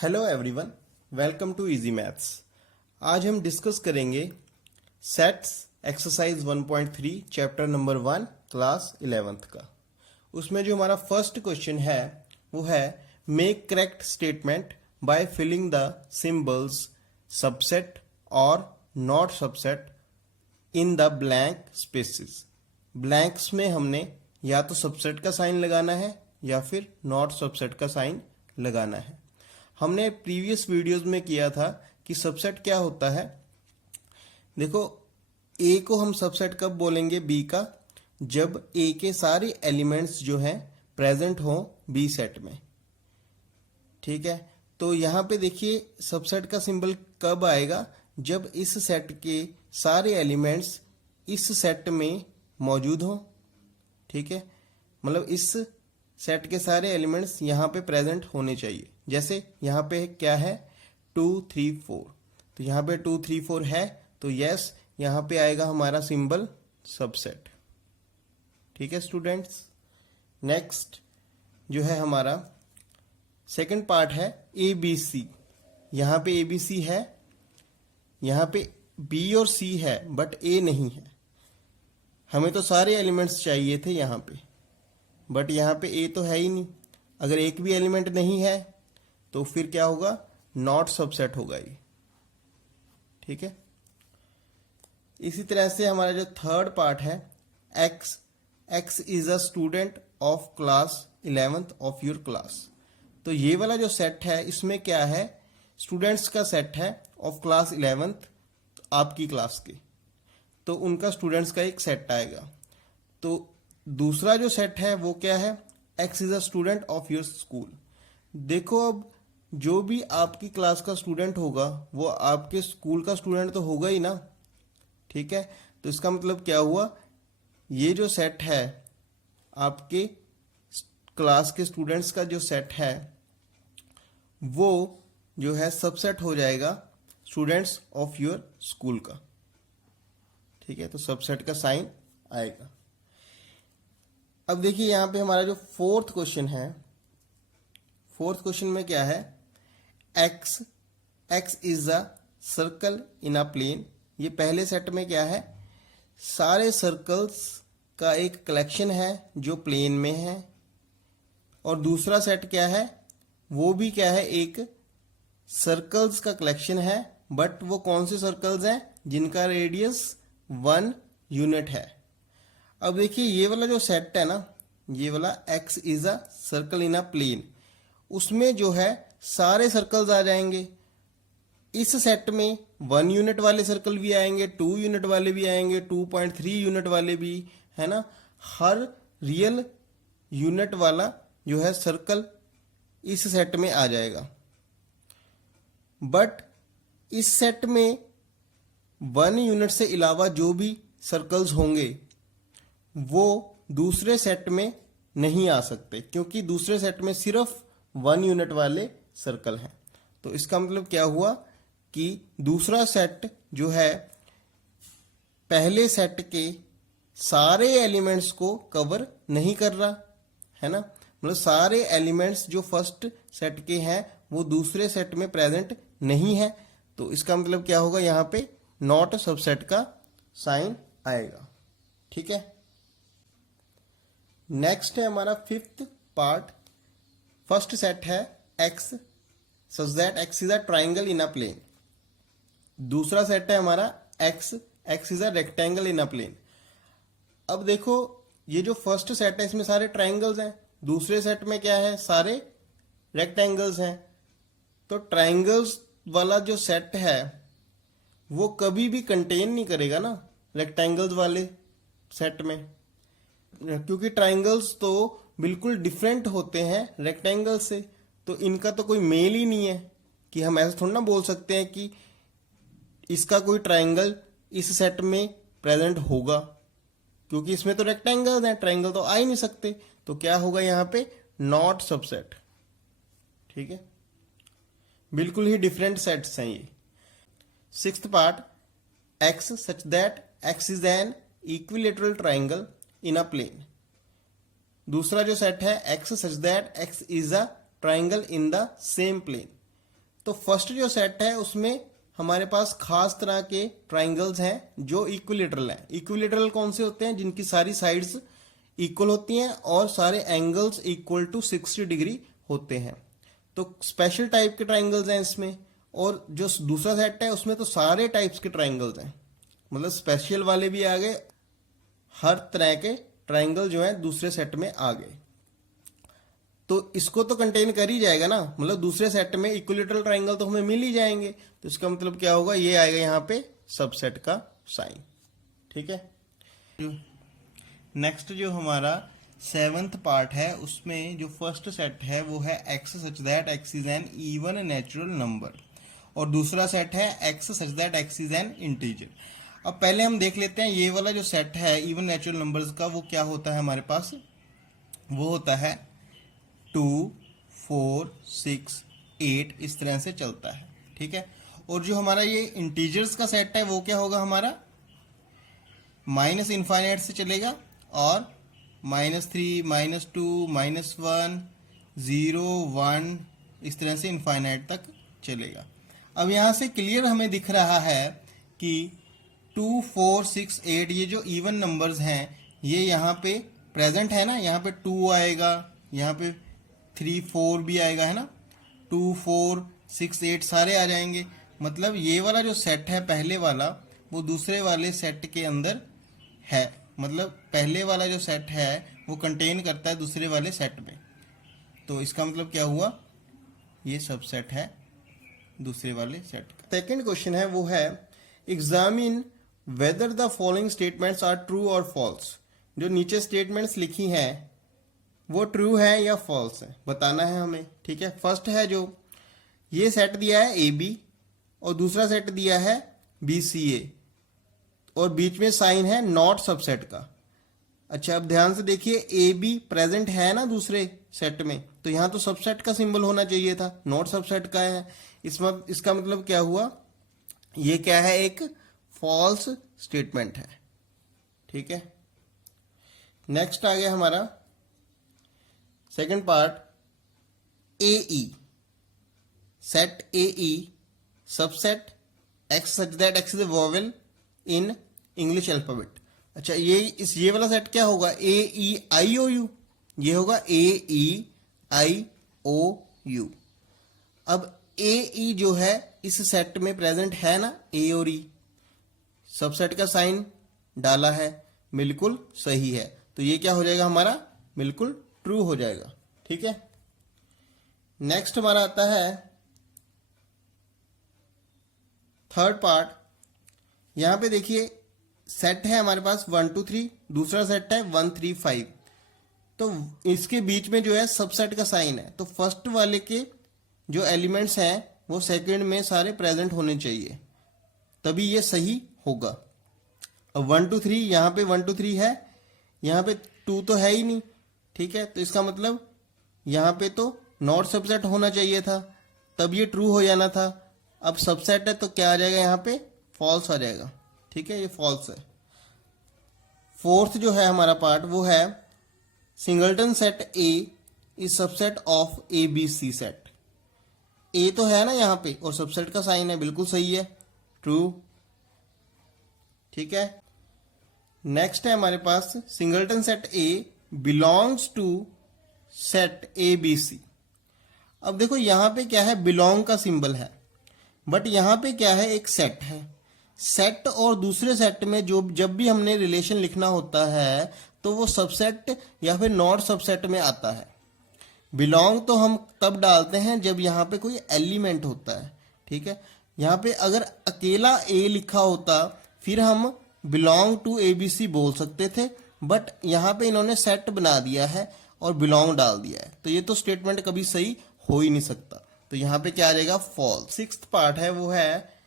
Hello everyone, welcome to easy maths. आज हम discuss करेंगे sets exercise 1.3 chapter number 1 class 11th का। उसमें जो हमारा फर्स्ट क्वेश्चन है वो है make correct statement by filling the symbols subset और not subset in the blank spaces. Blanks में हमने या तो सबसेट का साइन लगाना है या फिर नॉट सबसेट का साइन लगाना है। हमने प्रीवियस वीडियोस में किया था कि सबसेट क्या होता है। देखो, ए को हम सबसेट कब बोलेंगे बी का, जब ए के सारे एलिमेंट्स जो हैं प्रेजेंट हो बी सेट में। ठीक है, तो यहाँ पे देखिए सबसेट का सिंबल कब आएगा, जब इस सेट के सारे एलिमेंट्स इस सेट में मौजूद हो। ठीक है, मतलब इस सेट के सारे एलिमेंट्स यहाँ पे प्रेजेंट होने चाहिए। जैसे यहाँ पे क्या है 2 3 4, तो यहाँ पे 2 3 4 है, तो यस यहाँ पे आएगा हमारा सिंबल सबसेट। ठीक है स्टूडेंट्स, नेक्स्ट जो है हमारा सेकंड पार्ट है ए बी सी। यहाँ पे ए बी सी है, यहाँ पे बी और सी है बट ए नहीं है। हमें तो सारे एलिमेंट्स चाहिए थे यहाँ पे, बट यहाँ पे ए तो है ही नहीं। अगर एक भी एलिमेंट नहीं है तो फिर क्या होगा, नॉट सबसेट होगा ये। ठीक है, इसी तरह से हमारा जो थर्ड पार्ट है X is a student of class 11th of your class. तो ये वाला जो सेट है इसमें क्या है, स्टूडेंट्स का सेट है ऑफ क्लास 11th आपकी क्लास के, तो उनका स्टूडेंट्स का एक सेट आएगा। तो दूसरा जो सेट है वो क्या है, X is a student of your school. देखो, अब जो भी आपकी क्लास का स्टूडेंट होगा वो आपके स्कूल का स्टूडेंट तो होगा ही ना। ठीक है, तो इसका मतलब क्या हुआ, ये जो सेट है आपके क्लास के स्टूडेंट्स का जो सेट है वो जो है सबसेट हो जाएगा स्टूडेंट्स ऑफ योर स्कूल का। ठीक है, तो सबसेट का साइन आएगा। अब देखिए यहाँ पे हमारा जो फोर्थ क्वेश्चन है, फोर्थ क्वेश्चन में क्या है, X is a circle in a plane. ये पहले सेट में क्या है, सारे सर्कल्स का एक कलेक्शन है जो प्लेन में है। और दूसरा सेट क्या है, वो भी क्या है, एक सर्कल्स का कलेक्शन है, बट वो कौन से सर्कल्स हैं, जिनका रेडियस 1 यूनिट है। अब देखिए ये वाला जो सेट है ना, ये वाला X is a circle in a plane, उसमें जो है सारे सर्कल्स आ जाएंगे। इस सेट में 1 यूनिट वाले सर्कल भी आएंगे, 2 यूनिट वाले भी आएंगे, 2.3 यूनिट वाले भी, है ना। हर रियल यूनिट वाला जो है सर्कल इस सेट में आ जाएगा। बट इस सेट में 1 यूनिट से अलावा जो भी सर्कल्स होंगे वो दूसरे सेट में नहीं आ सकते, क्योंकि दूसरे सेट में सिर्फ 1 यूनिट वाले सर्कल हैं। तो इसका मतलब क्या हुआ कि दूसरा सेट जो है पहले सेट के सारे एलिमेंट्स को कवर नहीं कर रहा है ना। मतलब सारे एलिमेंट्स जो फर्स्ट सेट के हैं वो दूसरे सेट में प्रेजेंट नहीं है। तो इसका मतलब क्या होगा, यहाँ पे नॉट सबसेट का साइन आएगा। ठीक है, नेक्स्ट है हमारा फिफ्थ पार्ट। फर्स्ट सेट है X such that X is a triangle in a plane. दूसरा सेट है हमारा X is a rectangle in a plane. अब देखो, ये जो फर्स्ट सेट है इसमें सारे ट्राइंगल्स हैं, दूसरे सेट में क्या है, सारे रेक्टेंगल्स हैं। तो ट्राइंगल्स वाला जो सेट है वो कभी भी कंटेन नहीं करेगा ना रेक्टेंगल्स वाले सेट में, क्योंकि ट्राइंगल्स तो बिल्कुल डिफरेंट होते हैं रेक्टेंगल से। तो इनका तो कोई मेल ही नहीं है कि हम ऐसा थोड़ा ना बोल सकते हैं कि इसका कोई ट्राइंगल इस सेट में प्रेजेंट होगा, क्योंकि इसमें तो रेक्टेंगल्स हैं, ट्राइंगल तो आ ही नहीं सकते। तो क्या होगा यहाँ पे, नॉट सबसेट। ठीक है, बिल्कुल ही डिफरेंट सेट्स हैं ये। Sixth part, X such that X is an equilateral triangle in a plane. दूसरा जो सेट है X such that X is a triangle in the same plane. तो फर्स्ट जो सेट है उसमें हमारे पास खास तरह के ट्राइंगल्स हैं जो इक्विलेटरल हैं। इक्विलेटरल कौन से होते हैं? जिनकी सारी साइड्स इक्वल होती हैं और सारे एंगल्स इक्वल टू 60 डिग्री होते हैं। तो स्पेशल टाइप के ट्राइंगल्स हैं इसमें। और जो दूसरा सेट है उसमें तो सारे टाइप्स के ट्राइंगल्स हैं, मतलब स्पेशल वाले भी आ गए, हर तरह के ट्राइंगल जो है दूसरे सेट में आ गए। तो इसको तो कंटेन कर ही जाएगा ना, मतलब दूसरे सेट में इक्विलेटरल ट्राइंगल तो हमें मिल ही जाएंगे। तो इसका मतलब क्या होगा? ये आएगा यहाँ पे सबसेट का साइन। ठीक है। नेक्स्ट जो हमारा 7th पार्ट है उसमें जो फर्स्ट सेट है वो है X such that X is N even natural number, और दूसरा सेट है X such that X is N integer. अब पहले हम देख लेते हैं ये वाला जो सेट है इवन नेचुरल नंबर्स का, वो क्या होता है हमारे पास? वो होता है 2, 4, 6, 8, इस तरह से चलता है। ठीक है। और जो हमारा ये इंटीजर्स का सेट है वो क्या होगा हमारा? माइनस इनफाइनाइट से चलेगा और -3, -2, -1, 0, 1, इस तरह से इनफाइनाइट तक चलेगा। अब यहाँ से क्लियर हमें दिख रहा है कि 2, 4, 6, 8 ये जो इवन नंबर्स हैं ये यहाँ पे प्रेजेंट है ना। यहाँ पे 2 आएगा, यहाँ पे 3, 4 भी आएगा, है ना। 2, 4, 6, 8 सारे आ जाएंगे। मतलब ये वाला जो सेट है पहले वाला वो दूसरे वाले सेट के अंदर है, मतलब पहले वाला जो सेट है वो कंटेन करता है दूसरे वाले सेट में। तो इसका मतलब क्या हुआ? ये सबसेट है दूसरे वाले सेट का। सेकेंड क्वेश्चन है वो है examine whether the following statements are true और फॉल्स। जो नीचे स्टेटमेंट्स लिखी हैं वो ट्रू है या फॉल्स है बताना है हमें। ठीक है। फर्स्ट है जो ये सेट दिया है ए बी और दूसरा सेट दिया है बी सी ए और बीच में साइन है नॉट सबसेट का। अच्छा, अब ध्यान से देखिए ए बी प्रेजेंट है ना दूसरे सेट में, तो यहां तो सबसेट का सिंबल होना चाहिए था, नॉट सबसेट का है। इसका मतलब क्या हुआ? ये क्या है? एक फॉल्स स्टेटमेंट है। ठीक है। नेक्स्ट आ गया हमारा second part A E. Set A E subset x such that X is a vowel in English alphabet. अच्छा, ये वाला सेट क्या होगा? ए ई आई ओ यू। ये होगा ए ई आई ओ यू। अब ए ई जो है इस सेट में प्रेजेंट है ना, ए और ई। सबसेट का साइन डाला है, बिल्कुल सही है। तो ये क्या हो जाएगा हमारा? बिल्कुल ट्रू हो जाएगा। ठीक है। नेक्स्ट हमारा आता है थर्ड पार्ट। यहां पे देखिए सेट है हमारे पास 1, 2, 3, दूसरा सेट है 1, 3, 5। तो इसके बीच में जो है सबसेट का साइन है, तो फर्स्ट वाले के जो एलिमेंट्स हैं वो सेकंड में सारे प्रेजेंट होने चाहिए, तभी ये सही होगा। अब 1, 2, 3, यहाँ पे 1, 2, 3 है, यहाँ पे 2 तो है ही नहीं। ठीक है। तो इसका मतलब यहाँ पे तो नॉट सबसेट होना चाहिए था, तब ये ट्रू हो जाना था। अब सबसेट है तो क्या आ जाएगा? यहाँ पे फॉल्स आ जाएगा। ठीक है, ये फॉल्स है। फोर्थ जो है हमारा पार्ट वो है singleton set A is subset of A B C set. A तो है ना यहाँ पे और सबसेट का साइन है, बिल्कुल सही है, ट्रू। ठीक है। नेक्स्ट है हमारे पास singleton set A belongs to set A B C. अब देखो यहाँ पे क्या है? बिलोंग का सिंबल है, बट यहाँ पे क्या है? एक सेट है। सेट और दूसरे सेट में जो जब भी हमने रिलेशन लिखना होता है तो वो सबसेट या फिर नॉट सबसेट में आता है। बिलोंग तो हम तब डालते हैं जब यहाँ पे कोई एलिमेंट होता है। ठीक है। यहाँ पे अगर अकेला ए लिखा होता फिर हम belong to A B C बोल सकते थे, बट यहाँ पे इन्होंने सेट बना दिया है और बिलोंग डाल दिया है, तो ये तो स्टेटमेंट कभी सही हो ही नहीं सकता। तो यहाँ पे क्या आ जाएगा? फॉल्स। सिक्स्थ पार्ट है वो है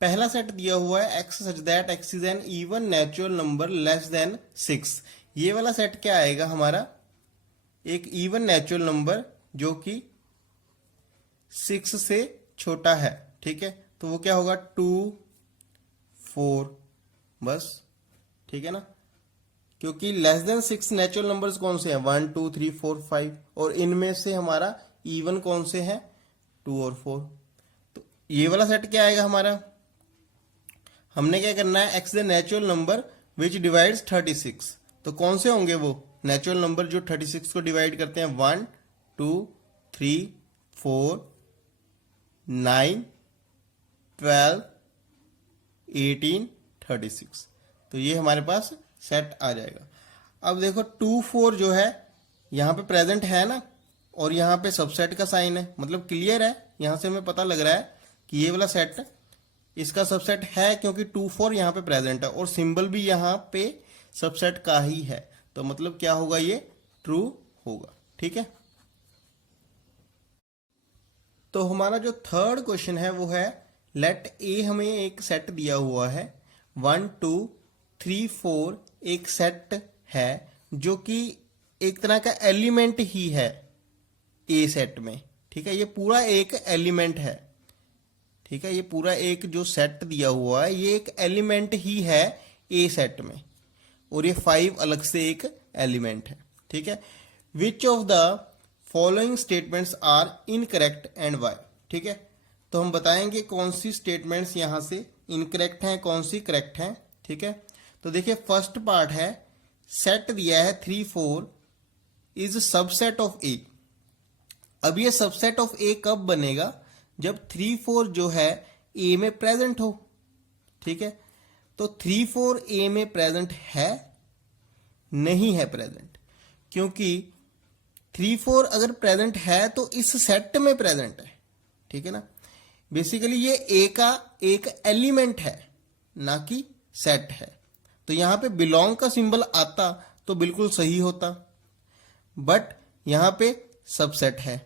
पहला सेट दिया हुआ है X such that X is N even natural number less than 6। ये वाला सेट क्या आएगा हमारा? एक इवन नेचुरल नंबर जो कि 6 से छोटा है। ठीक है। तो वो क्या होगा? 2, 4, बस। ठीक है ना, क्योंकि लेस देन 6 नेचुरल नंबर्स कौन से हैं? 1, 2, 3, 4, 5, और इनमें से हमारा इवन कौन से हैं? 2 और 4। ये वाला सेट क्या आएगा हमारा, हमने क्या करना है, x the natural number which divides 36। तो कौन से होंगे वो नेचुरल नंबर जो 36 को डिवाइड करते हैं, 1 2 3 4 9 12 18 36। तो ये हमारे पास सेट आ जाएगा। अब देखो 2 4 जो है यहाँ पे प्रेजेंट है ना, और यहाँ पे सबसेट का साइन है, मतलब क्लियर है, यहाँ से हमें पता लग रहा है कि ये वाला सेट इसका सबसेट है, क्योंकि 2 4 यहाँ पे प्रेजेंट है और सिंबल भी यहाँ पे सबसेट का ही है। तो मतलब क्या होगा, ये ट्रू होगा। ठीक है, तो हमारा जो थर्ड क्वेश्चन है वो है, लेट ए हमें एक सेट दिया हुआ है, 1 2 3 4 एक सेट है जो कि एक तरह का एलिमेंट ही है ए सेट में। ठीक है, ये पूरा एक एलिमेंट है। ठीक है, ये पूरा एक जो सेट दिया हुआ है ये एक एलिमेंट ही है ए सेट में, और ये 5 अलग से एक एलिमेंट है। ठीक है, which of the following statements are incorrect and why. ठीक है, तो हम बताएंगे कौन सी स्टेटमेंट्स यहां से इनकरेक्ट हैं, कौन सी करेक्ट हैं। ठीक है, तो देखिए फर्स्ट पार्ट है, सेट दिया है 3 4 इज सबसेट ऑफ ए। अब ये सबसेट ऑफ ए कब बनेगा, जब 3 4 जो है ए में प्रेजेंट हो। ठीक है, तो 3 4 ए में प्रेजेंट है, नहीं है प्रेजेंट, क्योंकि 3 4 अगर प्रेजेंट है तो इस सेट में प्रेजेंट है। ठीक है ना, बेसिकली ये ए का एक एलिमेंट है, ना कि सेट है। तो यहां पे बिलोंग का सिंबल आता तो बिल्कुल सही होता, बट यहां पे सबसेट है,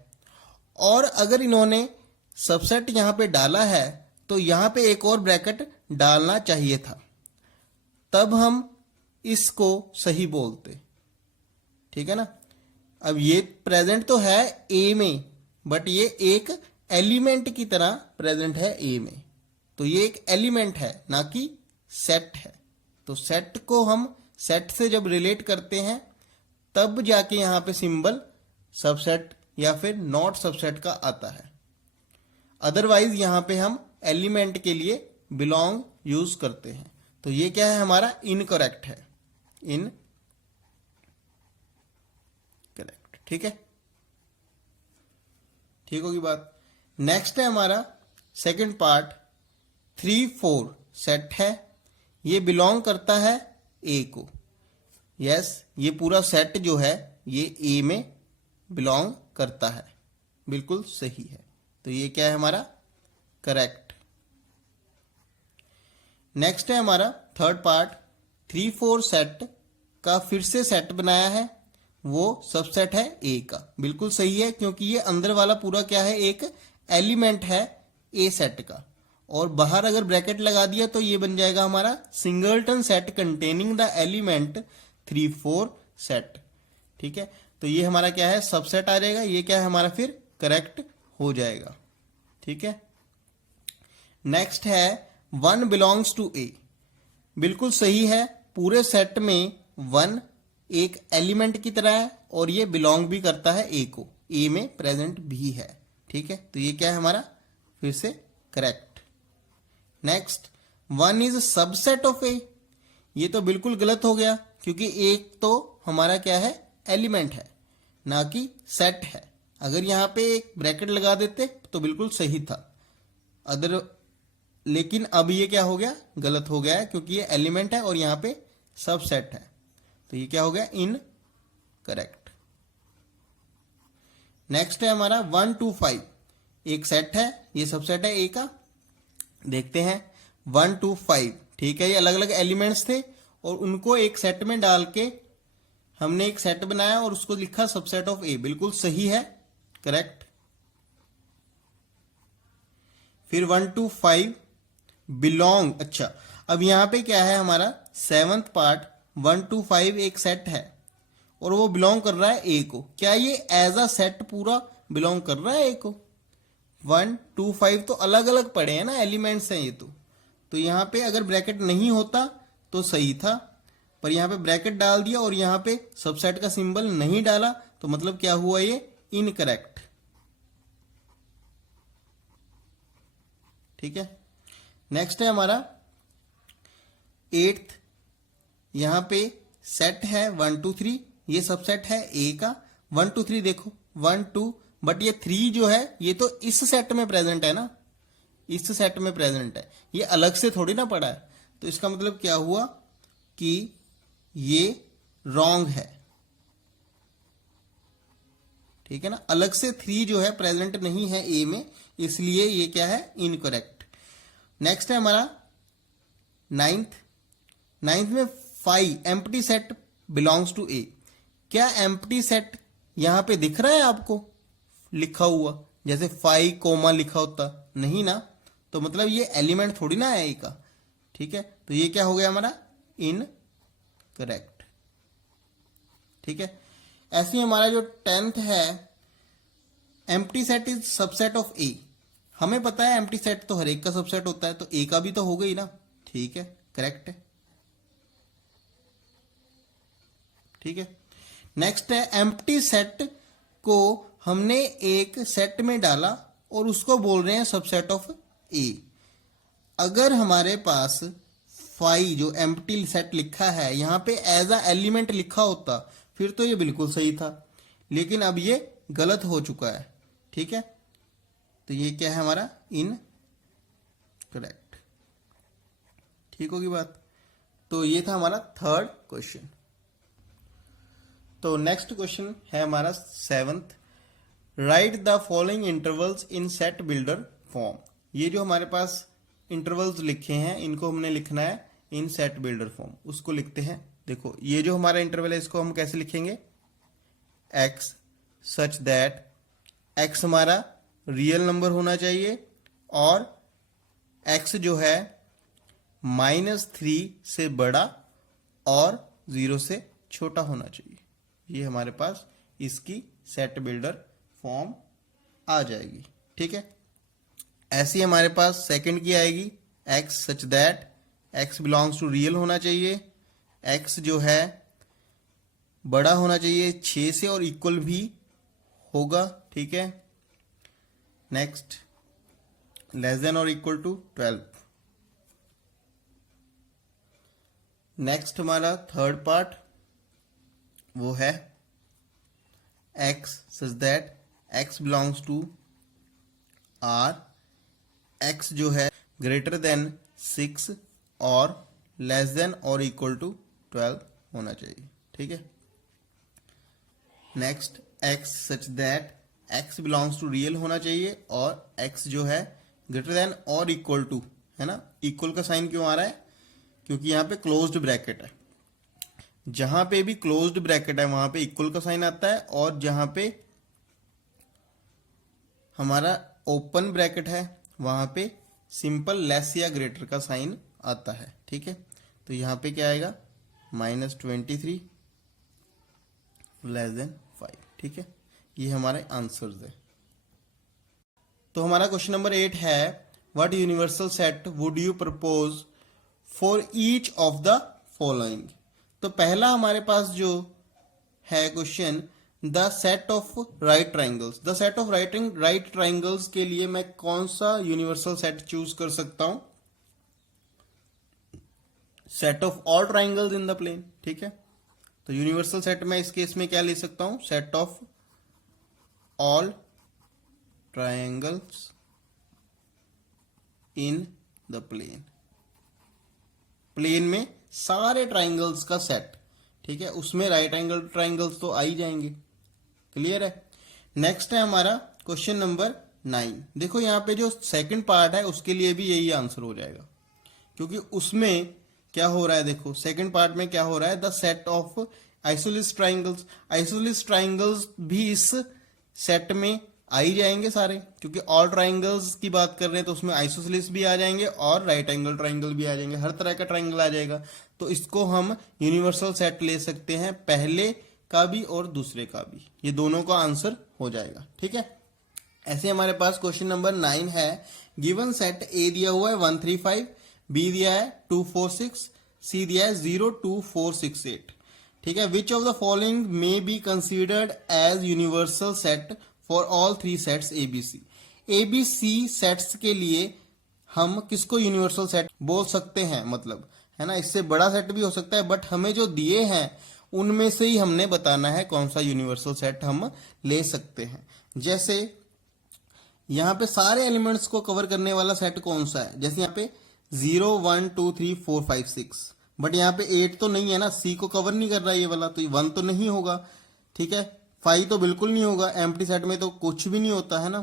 और अगर इन्होंने सबसेट यहां पे डाला है तो यहां पे एक और ब्रैकेट डालना चाहिए था, तब हम इसको सही बोलते। ठीक है ना, अब ये प्रेजेंट तो है ए में, बट ये एक एलिमेंट की तरह प्रेजेंट है ए में, तो ये एक एलिमेंट है ना कि सेट है। तो सेट को हम सेट से जब रिलेट करते हैं तब जाके यहां पे सिंबल सबसेट या फिर नॉट सबसेट का आता है, अदरवाइज यहां पे हम एलिमेंट के लिए बिलोंग यूज करते हैं। तो ये क्या है, हमारा इनकरेक्ट है, इनकरेक्ट। ठीक है, ठीक होगी बात। नेक्स्ट है हमारा सेकंड पार्ट, 3 4 सेट है, ये बिलोंग करता है ए को। यस, ये पूरा सेट जो है ये ए में बिलोंग करता है, बिल्कुल सही है। तो ये क्या है हमारा, करेक्ट। नेक्स्ट है हमारा थर्ड पार्ट, 3 4 सेट का फिर से सेट बनाया है, वो सबसेट है ए का, बिल्कुल सही है, क्योंकि ये अंदर वाला पूरा क्या है, एक एलिमेंट है ए सेट का, और बाहर अगर ब्रैकेट लगा दिया तो ये बन जाएगा हमारा singleton set containing the element 3 4 set. ठीक है, तो ये हमारा क्या है, सबसेट आ जाएगा, ये क्या है हमारा फिर करेक्ट हो जाएगा। ठीक है, नेक्स्ट है 1 बिलोंग्स टू ए, बिल्कुल सही है, पूरे सेट में 1 एक एलिमेंट की तरह है और ये बिलोंग भी करता है ए को, ए में प्रेजेंट भी है। ठीक है, तो ये क्या है हमारा फिर से correct. Next, 1 is subset of A, ये तो बिल्कुल गलत हो गया, क्योंकि एक तो हमारा क्या है, एलिमेंट है ना कि सेट है। अगर यहां पे एक ब्रैकेट लगा देते तो बिल्कुल सही था, लेकिन अब ये क्या हो गया, गलत हो गया है, क्योंकि ये एलिमेंट है और यहां पे सबसेट है, तो ये क्या हो गया, इन करेक्ट। नेक्स्ट है हमारा 1 2 5 एक सेट है, ये सबसेट है ए का। देखते हैं 1 2 5, ठीक है, ये अलग अलग एलिमेंट्स थे और उनको एक सेट में डाल के हमने एक सेट बनाया और उसको लिखा सबसेट ऑफ ए, बिल्कुल सही है, करेक्ट। फिर 1 2 5 बिलोंग, अच्छा अब यहां पे क्या है हमारा सेवंथ पार्ट, 1 2 5 एक सेट है और वो बिलोंग कर रहा है ए को। क्या ये एज अ सेट पूरा बिलोंग कर रहा है ए को? 1 2 5 तो अलग अलग पड़े हैं ना, एलिमेंट्स हैं ये तो यहां पे अगर ब्रैकेट नहीं होता तो सही था, पर यहां पे ब्रैकेट डाल दिया और यहां पे सबसेट का सिंबल नहीं डाला, तो मतलब क्या हुआ, ये इनकरेक्ट। ठीक है। नेक्स्ट है हमारा 8th, यहां पे सेट है 1 2 3, ये सबसेट है ए का। 1 2 3 देखो 1 2, बट ये 3 जो है ये तो इस सेट में प्रेजेंट है ना, इस सेट में प्रेजेंट है, ये अलग से थोड़ी ना पड़ा है। तो इसका मतलब क्या हुआ कि ये रॉन्ग है, ठीक है ना। अलग से 3 जो है प्रेजेंट नहीं है ए में, इसलिए ये क्या है, इनकरेक्ट। नेक्स्ट है हमारा 9th में 5 एम्प्टी सेट बिलोंग्स टू ए। क्या एम्प्टी सेट यहां पे दिख रहा है आपको लिखा हुआ, जैसे 5 कोमा लिखा होता, नहीं ना, तो मतलब ये एलिमेंट थोड़ी ना है ए का, ठीक है। तो ये क्या हो गया हमारा, इनकरेक्ट, ठीक है। ऐसे ही हमारा जो 10th है, empty set is subset of A. हमें पता है एम्प्टी सेट तो हर एक का सबसेट होता है, तो ए का भी तो हो गई ना, ठीक है, करेक्ट है, ठीक है। नेक्स्ट है एम्प्टी सेट को हमने एक सेट में डाला और उसको बोल रहे हैं सबसेट ऑफ ए। अगर हमारे पास 5 जो एम्प्टी सेट लिखा है यहां पे एज अ एलिमेंट लिखा होता फिर तो ये बिल्कुल सही था, लेकिन अब ये गलत हो चुका है, ठीक है। तो ये क्या है हमारा, इनकरेक्ट, ठीक होगी बात। तो ये था हमारा 3rd क्वेश्चन। तो नेक्स्ट क्वेश्चन है हमारा 7th, right the following intervals in set builder form. ये जो हमारे पास इंटरवल्स लिखे हैं इनको हमने लिखना है इन सेट बिल्डर फॉर्म, उसको लिखते हैं। देखो ये जो हमारा इंटरवल है इसको हम कैसे लिखेंगे, x सच दैट x हमारा रियल नंबर होना चाहिए और x जो है -3 से बड़ा और 0 से छोटा होना चाहिए। ये हमारे पास इसकी सेट बिल्डर फॉर्म आ जाएगी, ठीक है। ऐसी हमारे पास सेकंड की आएगी, x such that x belongs to real होना चाहिए, x जो है बड़ा होना चाहिए 6 से और इक्वल भी होगा, ठीक है। नेक्स्ट लेस देन और इक्वल टू 12। नेक्स्ट हमारा 3rd पार्ट वो है x such that x belongs to r, x जो है ग्रेटर देन 6 और लेस देन और इक्वल टू 12 होना चाहिए, ठीक है। Next x such that x belongs to real होना चाहिए और x जो है ग्रेटर देन और इक्वल टू, है ना। इक्वल का साइन क्यों आ रहा है, क्योंकि यहाँ पे क्लोज्ड ब्रैकेट है, जहां पे भी क्लोज्ड ब्रैकेट है वहां पे इक्वल का साइन आता है, और जहां पे हमारा ओपन ब्रैकेट है वहां पे सिंपल लेस या ग्रेटर का साइन आता है, ठीक है। तो यहां पे क्या आएगा, -23 लेस देन 5, ठीक है। ये हमारे आंसर्स है। तो हमारा क्वेश्चन नंबर 8 है, what universal set would you propose for each of the following. तो पहला हमारे पास जो है question, the set of right triangles. The set of right triangles के लिए मैं कौन सा यूनिवर्सल सेट चूज कर सकता हूं, set of all triangles in the plane, ठीक है। तो यूनिवर्सल सेट में इस केस में क्या ले सकता हूं, set of all triangles in the plane. Plane में सारे ट्राइंगल्स का सेट, ठीक है, उसमें राइट एंगल ट्राइंगल्स तो आ ही जाएंगे, क्लियर है। नेक्स्ट है हमारा क्वेश्चन नंबर 9। देखो यहाँ पे जो सेकंड पार्ट है उसके लिए भी यही आंसर हो जाएगा, क्योंकि उसमें क्या हो रहा है, देखो सेकंड पार्ट में क्या हो रहा है, the set of isosceles triangles. Isosceles triangles भी इस सेट में आ ही जाएंगे सारे, क्योंकि ऑल ट्राइंगल्स की बात कर रहे हैं तो उसमें आइसोसेलेस भी आ जाएंगे और राइट एंगल ट्राइंगल भी आ जाएंगे, हर तरह का ट्राइंगल आ जाएगा। तो इसको हम यूनिवर्सल सेट ले सकते हैं, पहले का भी और दूसरे का भी, ये दोनों का आंसर हो जाएगा, ठीक है। ऐसे हमारे पास क्वेश्चन नंबर 9 है, गिवन सेट ए दिया हुआ है 1 3 5, बी दिया है 2 4 6, सी दिया है 0 2 4 6 8, ठीक है। Which of the following may be considered as universal set for all 3 sets A B C. A B C sets के लिए हम किसको यूनिवर्सल सेट बोल सकते हैं, मतलब है ना, इससे बड़ा सेट भी हो सकता है, बट हमें जो दिए हैं उनमें से ही हमने बताना है कौन सा यूनिवर्सल सेट हम ले सकते हैं। जैसे यहाँ पे सारे एलिमेंट्स को कवर करने वाला सेट कौन सा है, जैसे यहाँ पे 0 1 2 3 4 5 6, बट यहाँ पे 8 तो नहीं है ना, सी को कवर नहीं कर रहा ये वाला, तो 1 तो नहीं होगा, ठीक है, 5 तो बिल्कुल नहीं होगा, एम्प्टी सेट में तो कुछ भी नहीं होता है ना।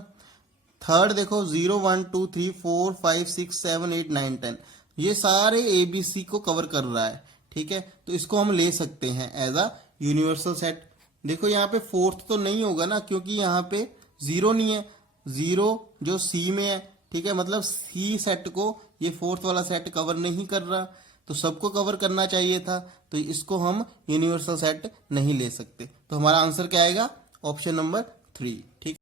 थर्ड देखो 0 1 2 3 4 5 6 7 8 9 10, ये सारे ए बी सी को कवर कर रहा है, ठीक है, तो इसको हम ले सकते हैं एज अ यूनिवर्सल सेट। देखो यहाँ पे फोर्थ तो नहीं होगा ना, क्योंकि यहाँ पे 0 नहीं है, 0 जो सी में है, ठीक है, मतलब सी सेट को ये फोर्थ वाला सेट कवर नहीं कर रहा, तो सबको कवर करना चाहिए था, तो इसको हम यूनिवर्सल सेट नहीं ले सकते। तो हमारा आंसर क्या आएगा, ऑप्शन नंबर 3, ठीक।